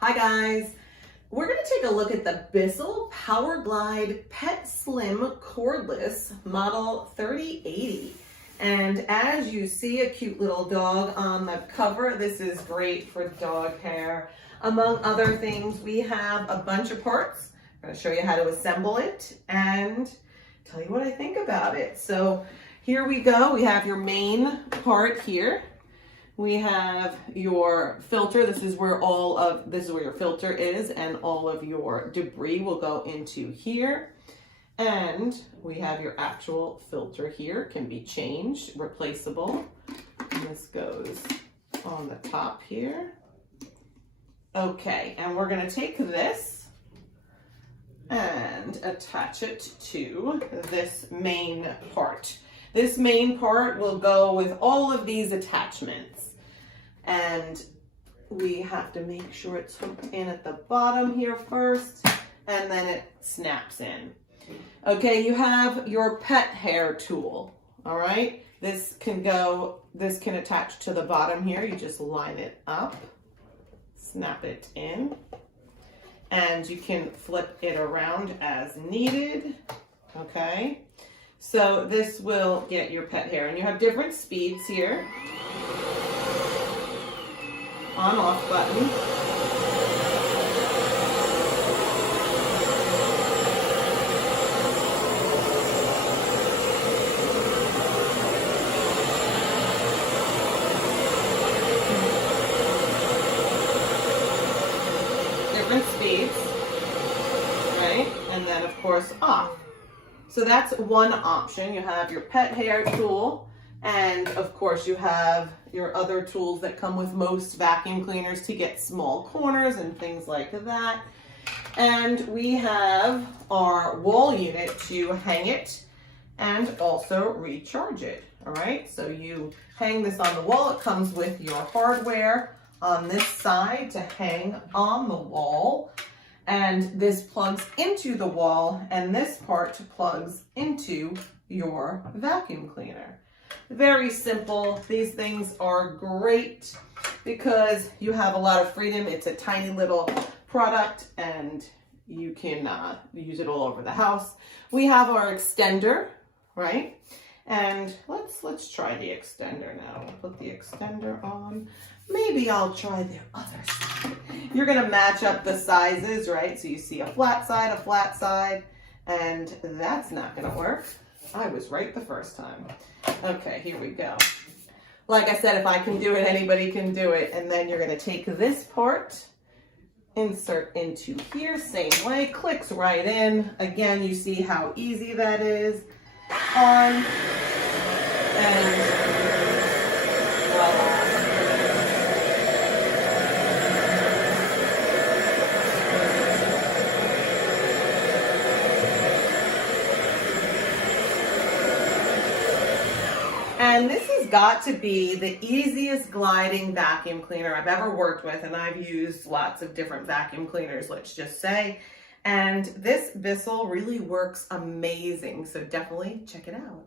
Hi guys, we're going to take a look at the Bissell PowerGlide Pet Slim Cordless Model 3080. And as you see a cute little dog on the cover, this is great for dog hair. Among other things, we have a bunch of parts. I'm going to show you how to assemble it and tell you what I think about it. So here we go. We have your main part here. We have your filter. This is where your filter is, and all of your debris will go into here. And we have your actual filter here, can be changed, replaceable. And this goes on the top here. Okay, and we're gonna take this and attach it to this main part. This main part will go with all of these attachments. And we have to make sure it's hooked in at the bottom here first, and then it snaps in. Okay, you have your pet hair tool, all right? This can attach to the bottom here. You just line it up, snap it in, and you can flip it around as needed, okay? So this will get your pet hair, and you have different speeds here. On-off button. Different speeds, right? And then of course off. So that's one option. You have your pet hair tool. And of course you have your other tools that come with most vacuum cleaners to get small corners and things like that. And we have our wall unit to hang it and also recharge it. All right, so you hang this on the wall. It comes with your hardware on this side to hang on the wall. And this plugs into the wall, and this part plugs into your vacuum cleaner. Very simple. These things are great because you have a lot of freedom. It's a tiny little product and you can use it all over the house. We have our extender, right? And let's try the extender now. We'll put the extender on. Maybe I'll try the other side. You're gonna match up the sizes, right? So you see a flat side, and that's not gonna work. I was right the first time. Okay, here we go. Like I said, if I can do it, anybody can do it. And then you're gonna take this part, insert into here, same way, clicks right in. Again, you see how easy that is. On, and voila. And this has got to be the easiest gliding vacuum cleaner I've ever worked with, and I've used lots of different vacuum cleaners, let's just say. And this Bissell really works amazing, so definitely check it out.